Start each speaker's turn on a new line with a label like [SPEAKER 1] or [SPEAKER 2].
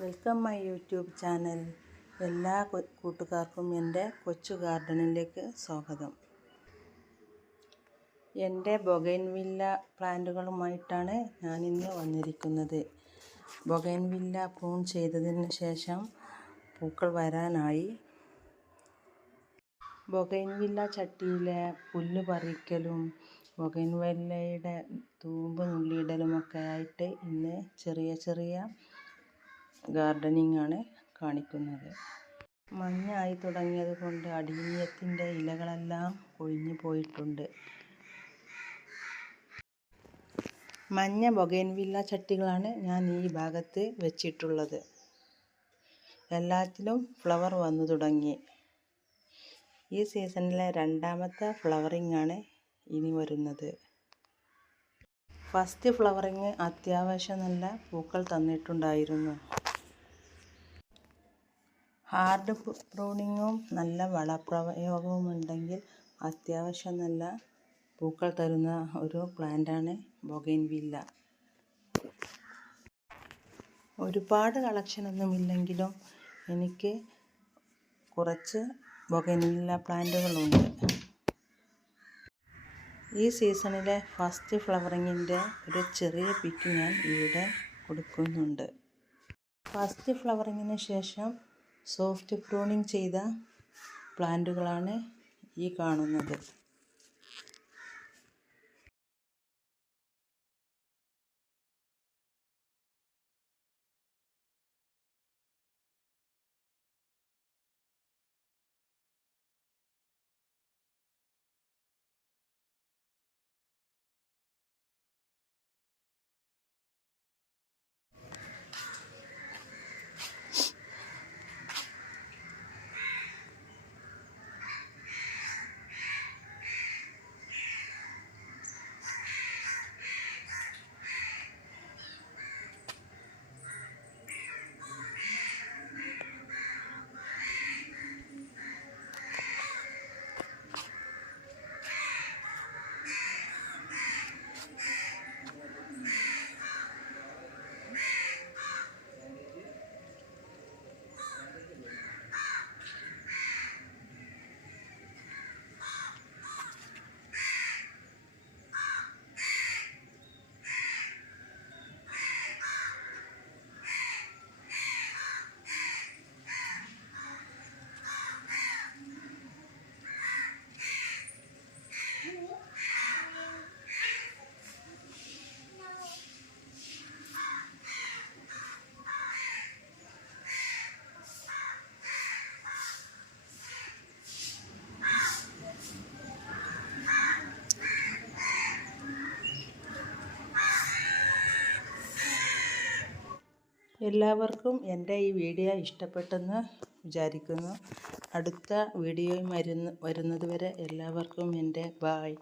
[SPEAKER 1] Welcome my YouTube channel. എല്ലാ കൂട്ടുകാർക്കും എന്റെ കൊച്ചു ഗാർഡനിലേക്ക് സ്വാഗതം. എന്റെ ബൊഗൈൻവില്ല പ്ലാന്റുകളുമായിട്ടാണ് ഞാനിന്ന് വന്നിരിക്കുന്നത്. ബൊഗൈൻവില്ല പ്രൂൺ ചെയ്തതിന് ശേഷം പൂക്കൾ വരാനായി. ബൊഗൈൻവില്ല ചട്ടിയിലെ പുല്ല് പറിക്കലും ബൊഗൈൻവില്ലയുടെ തൂമ്പ് നുള്ളിയിടലുമൊക്കെ ആയിട്ട് ഇന്ന് ചെറിയ ചെറിയ ഗാർഡനിങ് ആണ് കാണിക്കുന്നത്. മഞ്ഞായി തുടങ്ങിയത് കൊണ്ട് അടിഞ്ഞയത്തിന്റെ ഇലകളെല്ലാം കൊഴിഞ്ഞു പോയിട്ടുണ്ട്. മഞ്ഞ ബൊഗൈൻവില്ല ചട്ടികളാണ് ഞാൻ ഈ ഭാഗത്ത് വെച്ചിട്ടുള്ളത്. എല്ലാത്തിലും ഫ്ലവർ വന്നു തുടങ്ങി. ഈ സീസണിലെ രണ്ടാമത്തെ ഫ്ലവറിംഗ് ആണ് ഇനി വരുന്നത്. ഫസ്റ്റ് ഫ്ലവറിങ് അത്യാവശ്യം നല്ല പൂക്കൾ തന്നിട്ടുണ്ടായിരുന്നു. ഹാർഡ് പ്രൂണിങ്ങും നല്ല വളപ്രയോഗവും ഉണ്ടെങ്കിൽ അത്യാവശ്യം നല്ല പൂക്കൾ തരുന്ന ഒരു പ്ലാന്റാണ് ബൊഗൈൻവില്ല. ഒരുപാട് കളക്ഷനൊന്നുമില്ലെങ്കിലും എനിക്ക് കുറച്ച് ബൊഗൈൻവില്ല പ്ലാന്റുകളുണ്ട്. ഈ സീസണിലെ ഫസ്റ്റ് ഫ്ലവറിങ്ങിന്റെ ഒരു ചെറിയ പിക്ക് ഞാൻ ഇവിടെ കൊടുക്കുന്നുണ്ട്. ഫസ്റ്റ് ഫ്ലവറിങ്ങിന് ശേഷം സോഫ്റ്റ് പ്രൂണിംഗ് ചെയ്ത പ്ലാന്റുകളാണ് ഈ കാണുന്നത്. എല്ലാവർക്കും എന്റെ ഈ വീഡിയോ ഇഷ്ടപ്പെട്ടെന്ന് വിചാരിക്കുന്നു. അടുത്ത വീഡിയോയും വരുന്ന എല്ലാവർക്കും എന്റെ ബായ്